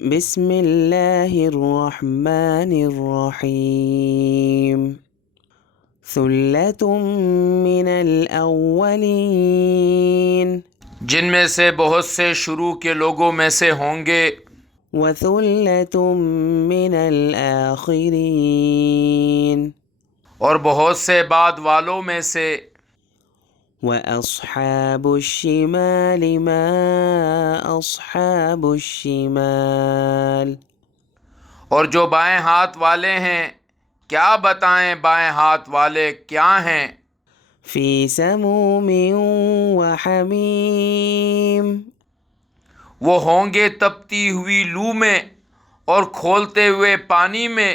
بسم اللہ الرحمن الرحیم ثلۃ من الاولین جن میں سے بہت سے شروع کے لوگوں میں سے ہوں گے وثلۃ من الآخرین اور بہت سے بعد والوں میں سے وَأَصْحَابُ الشِّمَالِ مَا أَصْحَابُ الشِّمَالِ اور جو بائیں ہاتھ والے ہیں کیا بتائیں بائیں ہاتھ والے کیا ہیں فِي سَمُومٍ وَحَمِيمٍ وہ ہوں گے تپتی ہوئی لو میں اور کھولتے ہوئے پانی میں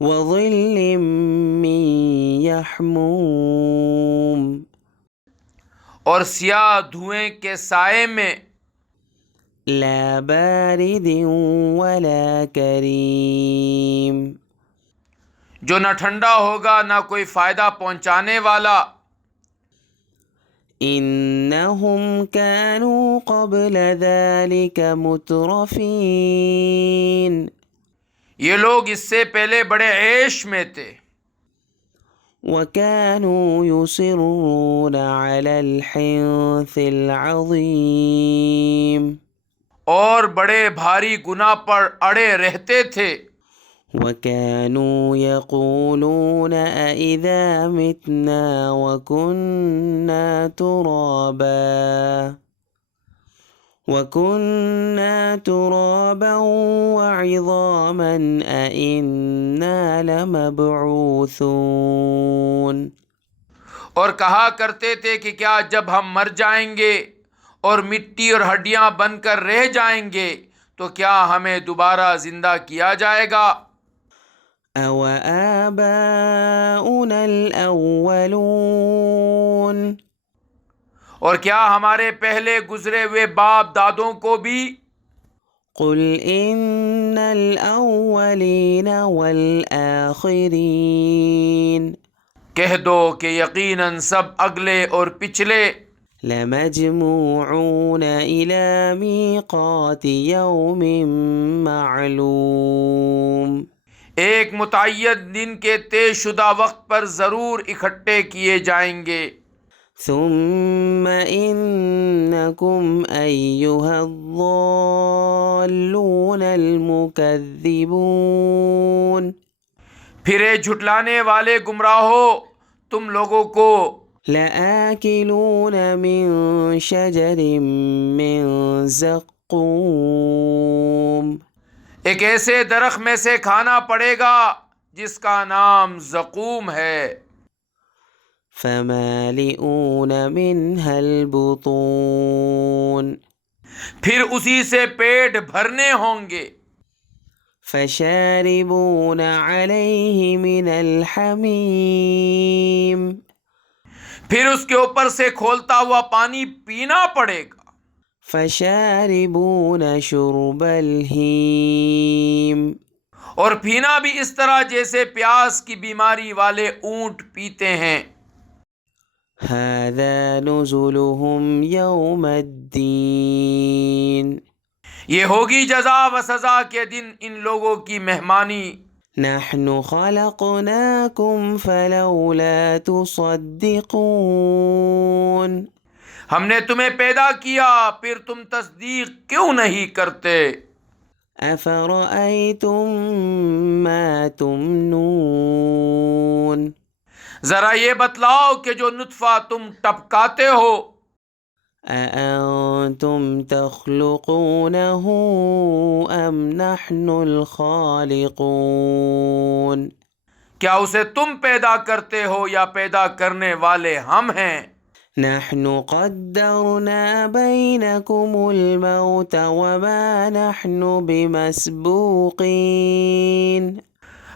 وَظِلٍّ مِّن يَحْمُومٍ اور سیاہ دھوئیں کے سائے میں لَا بَارِدٍ وَلَا كَرِيمٍ جو نہ ٹھنڈا ہوگا نہ کوئی فائدہ پہنچانے والا إِنَّهُمْ كَانُوا قَبْلَ ذَلِكَ مُتْرَفِينَ یہ لوگ اس سے پہلے بڑے عیش میں تھے وَكَانُوا يُصِرُّونَ عَلَى الْحِنثِ الْعَظِيمِ اور بڑے بھاری گناہ پر اڑے رہتے تھے وَكَانُوا يَقُولُونَ أَإِذَا مِتْنَا وَكُنَّا تُرَابًا وَعِظَامًا أَإِنَّا لَمَبْعُوثُونَ اور کہا کرتے تھے کہ کیا جب ہم مر جائیں گے اور مٹی اور ہڈیاں بن کر رہ جائیں گے تو کیا ہمیں دوبارہ زندہ کیا جائے گا أَوَآبَاؤُنَا الْأَوَّلُونَ اور کیا ہمارے پہلے گزرے ہوئے باپ دادوں کو بھی قُلْ إِنَّ الْأَوَّلِينَ وَالْآخِرِينَ کہہ دو کہ یقیناً سب اگلے اور پچھلے لَمَجْمُوعُونَ إِلَى مِيقَاتِ يَوْمٍ مَّعْلُومٍ ایک متعین دن کے طے شدہ وقت پر ضرور اکٹھے کیے جائیں گے ثُمَّ إِنَّكُمْ أَيُّهَا الضَّالُّونَ الْمُكَذِّبُونَ پھر اے جھٹلانے والے گمراہو تم لوگوں کو لَآكِلُونَ مِن شَجَرٍ مِّن زَقُّومٍ ایک ایسے درخت میں سے کھانا پڑے گا جس کا نام زقوم ہے فَمَالِئُونَ مِنْهَا الْبُطُونَ پھر اسی سے پیٹ بھرنے ہوں گے فَشَارِبُونَ عَلَيْهِ مِنَ الْحَمِيمِ پھر اس کے اوپر سے کھولتا ہوا پانی پینا پڑے گا فَشَارِبُونَ شُرْبَ الْهِيمِ اور پینا بھی اس طرح جیسے پیاس کی بیماری والے اونٹ پیتے ہیں هَذَا نُزُلُهُمْ يَوْمَ الدِّينِ یہ ہوگی جزا و سزا کے دن ان لوگوں کی مہمانی نَحْنُ خَلَقْنَاكُمْ فَلَوْلَا تُصَدِّقُونَ ہم نے تمہیں پیدا کیا پھر تم تصدیق کیوں نہیں کرتے أَفَرَأَيْتُم مَّا تُمْنُونَ ذرا یہ بتلاؤ کہ جو نطفہ تم ٹپکاتے ہو أَأَنتُمْ تَخْلُقُونَهُ أَمْ نَحْنُ الْخَالِقُونَ کیا اسے تم پیدا کرتے ہو یا پیدا کرنے والے ہم ہیں نَحْنُ قَدَّرْنَا بَيْنَكُمُ الْمَوْتَ وَمَا نَحْنُ بِمَسْبُوقِينَ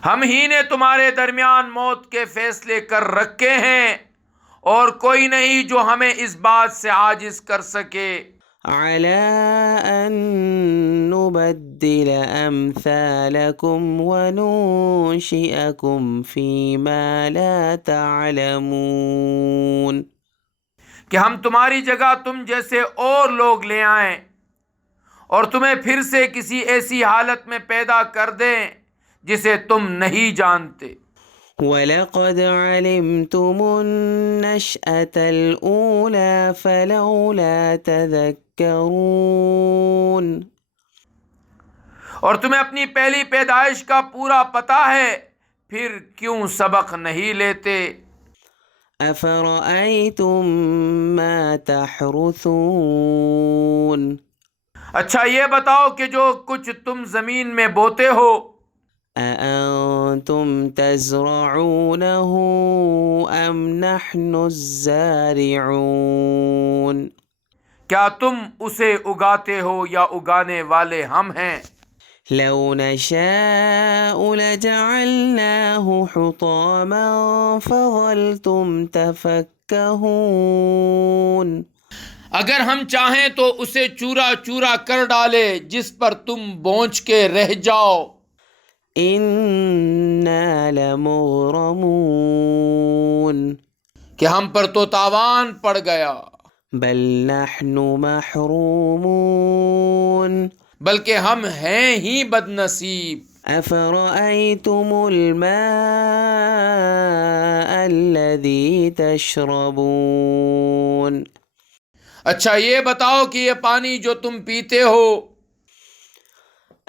ہم ہی نے تمہارے درمیان موت کے فیصلے کر رکھے ہیں اور کوئی نہیں جو ہمیں اس بات سے عاجز کر سکے عَلَىٰ أَن نُّبَدِّلَ أَمْثَالَكُمْ وَنُنشِئَكُمْ فِي مَا لَا تَعْلَمُونَ کہ ہم تمہاری جگہ تم جیسے اور لوگ لے آئیں اور تمہیں پھر سے کسی ایسی حالت میں پیدا کر دیں جسے تم نہیں جانتے۔ وَلَقَدْ عَلِمْتُمُ النَّشْأَةَ الْأُولَى فَلَوْلَا تَذَكَّرُونَ۔ اور تمہیں اپنی پہلی پیدائش کا پورا پتہ ہے، پھر کیوں سبق نہیں لیتے؟ أَفَرَأَيْتُم مَّا تَحْرُثُونَ۔ اچھا یہ بتاؤ کہ جو کچھ تم زمین میں بوتے ہو، أَأَنتُمْ تَزْرَعُونَهُ أَمْ نَحْنُ الزَّارِعُونَ۔ کیا تم اسے اگاتے ہو یا اگانے والے ہم ہیں؟ لَوْ نَشَاءُ لَجَعَلْنَاهُ حُطَامًا فَظَلْتُمْ تَفَكَّهُونَ۔ اگر ہم چاہیں تو اسے چورا چورا کر ڈالے جس پر تم بونچ کے رہ جاؤ۔ إِنَّا لَمُغْرَمُونَ۔ کہ ہم پر تو تاوان پڑ گیا۔ بَلْ نَحْنُ مَحْرُومُونَ۔ بلکہ ہم ہیں ہی بد نصیب۔ أَفَرَأَيْتُمُ الْمَاءَ الَّذِي تَشْرَبُونَ۔ اچھا یہ بتاؤ کہ یہ پانی جو تم پیتے ہو،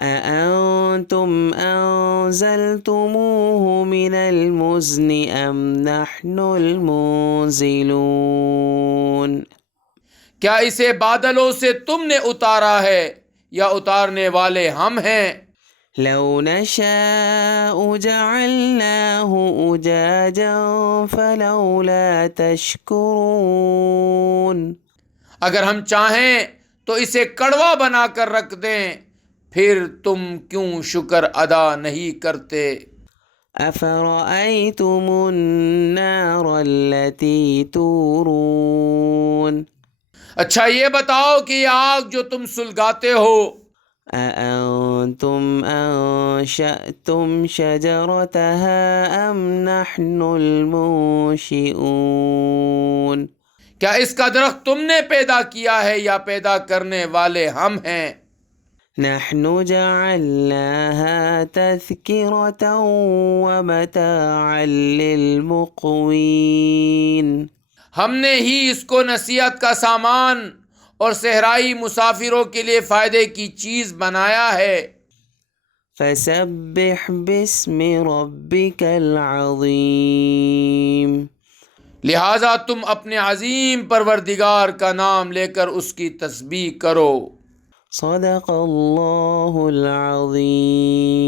أَأَنتُمْ أَنزَلْتُمُوهُ مِنَ الْمُزْنِ أَمْ نَحْنُ الْمُنزِلُونَ۔ کیا اسے بادلوں سے تم نے اتارا ہے یا اتارنے والے ہم ہیں؟ لَوْ نَشَاءُ جَعَلْنَاهُ أُجَاجًا فَلَوْلَا تَشْكُرُونَ۔ اگر ہم چاہیں تو اسے کڑوا بنا کر رکھ دیں، پھر تم کیوں شکر ادا نہیں کرتے؟ أَفَرَأَيْتُمُ النَّارَ الَّتِي تُورُونَ۔ اچھا یہ بتاؤ کہ یہ آگ جو تم سلگاتے ہو، أَأَنتُمْ أَنشَأْتُمْ شَجَرَتَهَا أَمْ نَحْنُ الْمُنشِئُونَ۔ کیا اس کا درخت تم نے پیدا کیا ہے یا پیدا کرنے والے ہم ہیں؟ نَحْنُ جَعَلْنَاهَا تَذْكِرَةً وَمَتَاعًا لِّلْمُقْوِينَ۔ ہم نے ہی اس کو نصیحت کا سامان اور صحرائی مسافروں کے لیے فائدے کی چیز بنایا ہے۔ فَسَبِّحْ بِاسْمِ رَبِّكَ الْعَظِيمِ۔ لہٰذا تم اپنے عظیم پروردگار کا نام لے کر اس کی تسبیح کرو۔ صدق اللہ العظیم۔